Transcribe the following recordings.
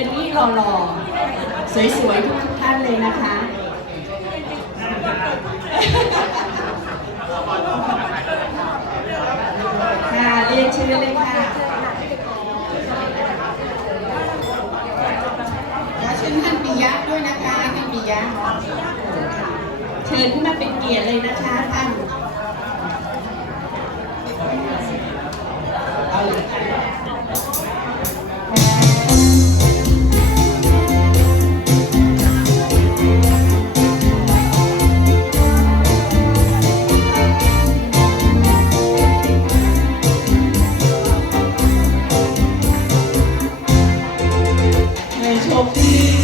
ดือนนี้หล่อๆ สวยๆ ทุกท่านเลยนะคะ ค่ะเรียนเชิญเลยค่ะขอเชิญท่านปิยะด้วยนะคะท่านปิยะ เชิญขึ้นมาเป็นเกียรติเลยนะคะ ใ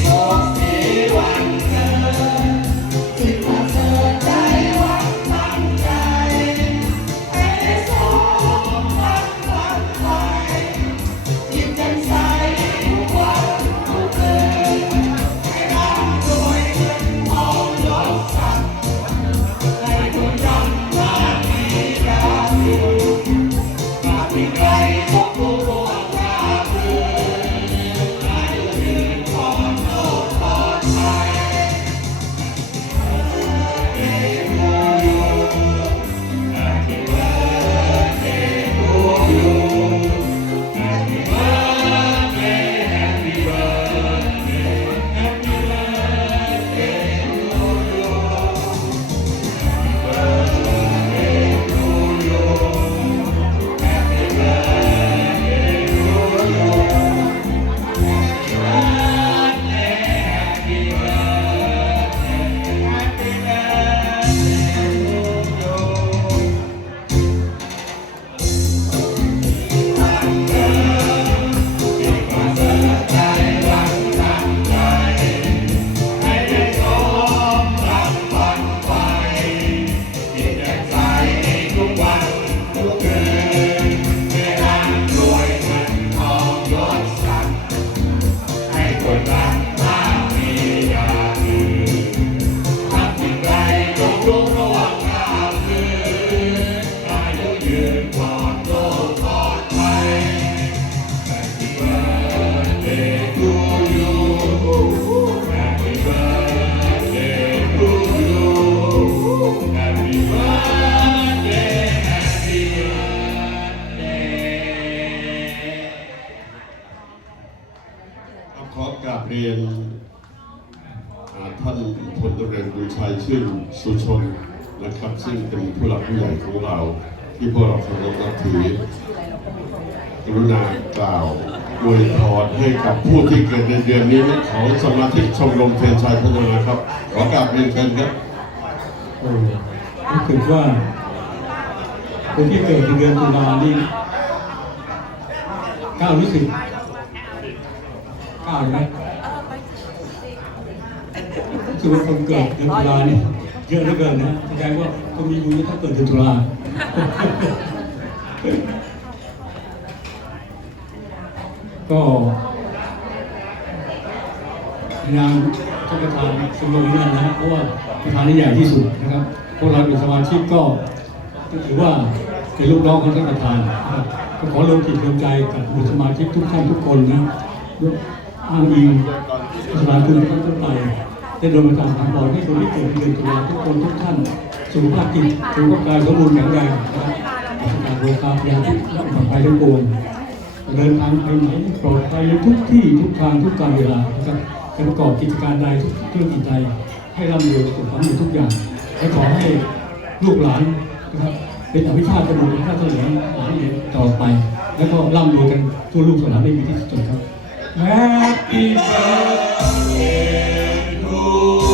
ค ซึ่งเป็นผู้หลักผู้ใหญ่ของเรา ที่พวกเราเคารพนับถือกรุณากล่าวอวยพรให้กับผู้ที่เกิดในเดือนนี้ของสมาชิกชมรมเทียนชัยพัฒนาครับขอกราบเรียนเชิญครับโอ้รู้สึกว่าคนที่เกิดในเดือนตุลานี่เก้ารู้สึกเก้าไหมรู้สึกว่าคนเกิดเดือนตุลานี่ เยอะเหลือเกินนะแสดงว่าคนมีบุญถ้าเกิดเดือนตุลาก็นางท่านประธานสมรมนั่นนะเพราะว่าประธานนี่ใหญ่ที่สุดนะครับ พวกเราเป็นสมาชิกก็ถือว่าเป็นลูกน้องของท่านประธานก็ขอลงจิตลงใจกับบุสมาชิกทุกท่านทุกคนนะอ้างอิงสถานคุณท่านต้นไป ได้โดนประทานทางบอลให้คนที่เกิดเดือนตุลาทุกคนทุกท่านสุขภาพจิตสุขภาพกายสมบูรณ์แข็งแรงนะครับการโลกาพยาธิและปลอดภัยทั้งปวงเดินทางไปไหนปลอดภัยทุกที่ทุกทางทุกการเวลานะครับจะประกอบกิจการใดทุกธุรกิจใดให้ร่ำรวยสบความสำเร็จทุกอย่างและขอให้ลูกหลานนะครับเป็นอภิชาติกระดูกพระเถลิงหลานเรียนต่อไป แล้วก็ร่ำรวยกันทั่วลูกสลานได้มีที่สุดครับ Happy birthday Oh.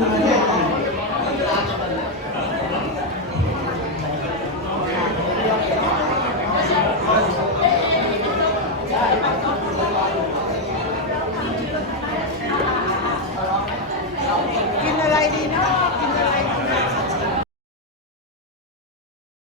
Amen.